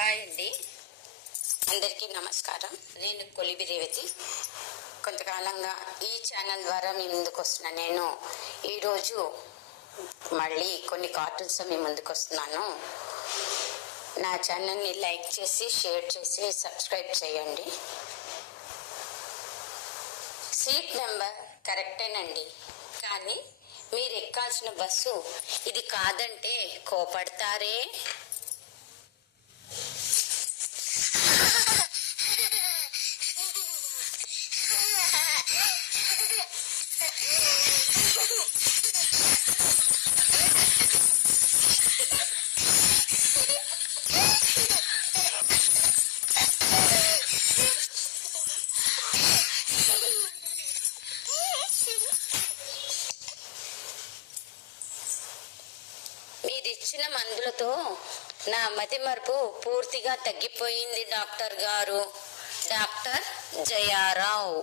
Hi అండి, అందరికీ నమస్కారం. నేను కొలిబి రేవతి. కొంతకాలంగా ఈ ఛానల్ ద్వారా మీ ముందుకు వస్తున్నా. నేను ఈరోజు మళ్ళీ కొన్ని కార్టూన్స్ మీ ముందుకు వస్తున్నాను. నా ఛానల్ని లైక్ చేసి షేర్ చేసి సబ్స్క్రైబ్ చేయండి. సీట్ నెంబర్ కరెక్టేనండి, కానీ మీరు ఎక్కాల్సిన బస్సు ఇది కాదంటే కోపడతారే. మీరిచ్చిన మందులతో నా మతిమరుపు పూర్తిగా తగ్గిపోయింది డాక్టర్ గారు. డాక్టర్ జయారావు.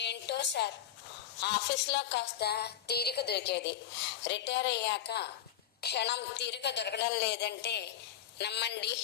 ఏంటో సార్, ఆఫీస్లో కాస్త తీరిక దొరికేది, రిటైర్ అయ్యాక క్షణం తీరిక దొరకడం లేదంటే నమ్మండి.